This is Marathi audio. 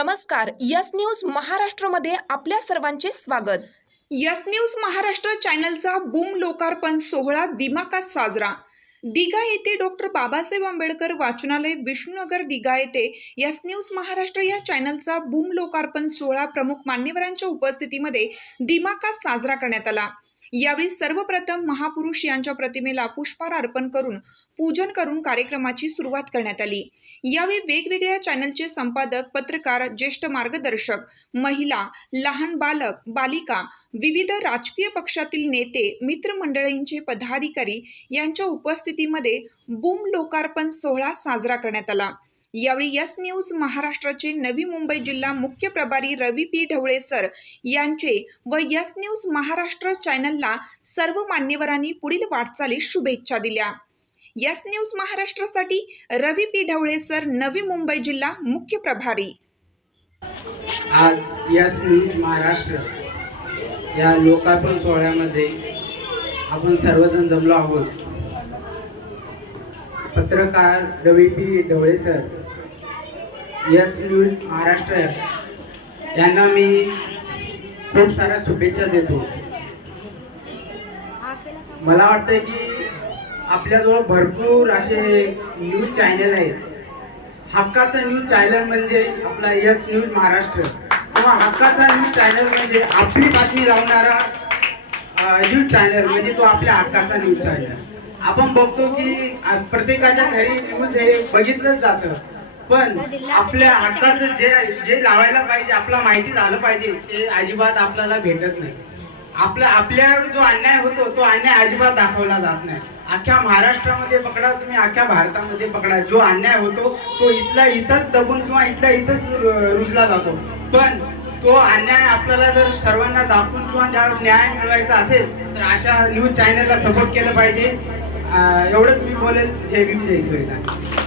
नमस्कार यस न्यूज महाराष्ट्रमध्ये आपल्या सर्वांचे स्वागत. यस न्यूज महाराष्ट्र चॅनलचा बूम लोकार्पण सोहळा दिमाखात साजरा. दिघा येथे डॉक्टर बाबासाहेब आंबेडकर वाचनालय विष्णुनगर दिघा येथे यस न्यूज महाराष्ट्र या चॅनलचा बूम लोकार्पण सोहळा प्रमुख मान्यवरांच्या उपस्थितीमध्ये दिमाखात साजरा करण्यात आला. यावेळी सर्वप्रथम महापुरुष यांच्या प्रतिमेला पुष्पहार अर्पण करून पूजन करून कार्यक्रमाची सुरुवात करण्यात आली. यावेळी वेगवेगळ्या चॅनलचे संपादक पत्रकार ज्येष्ठ मार्गदर्शक महिला लहान बालक बालिका विविध राजकीय पक्षातील नेते मित्रमंडळींचे पदाधिकारी यांच्या उपस्थितीमध्ये बूम लोकार्पण सोहळा साजरा करण्यात आला. यावेळी यस न्यूज महाराष्ट्राचे नवी मुंबई जिल्हा मुख्य प्रभारी रवी पी ढवळे सर यांचे व यस न्यूज महाराष्ट्र चॅनलला सर्व मान्यवरांनी पुढील वाटचालीस शुभेच्छा दिल्या. यस न्यूज महाराष्ट्रासाठी रवी पी ढवळे सर नवी मुंबई जिल्हा मुख्य प्रभारी. आज यस न्यूज महाराष्ट्र या लोकार्पण सोहळ्यामध्ये आपण सर्वजण जमलो आहोत. पत्रकार Ravi P Dhawale sir yes news Maharashtra यांना मी खूप साऱ्या शुभेच्छा देतो. मला वाटतं की आपल्याजवळ भरपूर असे न्यूज चॅनल आहेत. हक्काचा न्यूज चॅनल म्हणजे आपला यस न्यूज महाराष्ट्र. किंवा हक्काचा न्यूज चॅनल म्हणजे आपली बातमी लावणारा न्यूज चॅनल म्हणजे तो आपल्या हक्काचा न्यूज चॅनल. आपण बघतो की प्रत्येकाच्या घरी न्यूज हे बघितलंच जातं. पण आपल्या हक्काचं जे जे लावायला पाहिजे आपला माहिती झालं पाहिजे ते अजिबात आपल्याला भेटत नाही. आपला आपल्यावर जो अन्याय होतो तो अन्याय अजिबात दाखवला जात नाही. अख्ख्या महाराष्ट्रामध्ये पकडा तुम्ही अख्ख्या भारतामध्ये पकडा. जो अन्याय होतो तो इथला इथंच दबून किंवा इथल्या इथंच रुजला जातो. पण तो अन्याय आपल्याला जर सर्वांना दाखवून किंवा ज्या न्याय मिळवायचा असेल तर अशा न्यूज चॅनलला सपोर्ट केलं पाहिजे. एवढंच मी बोलेल. जय भीम जय श्रीराम.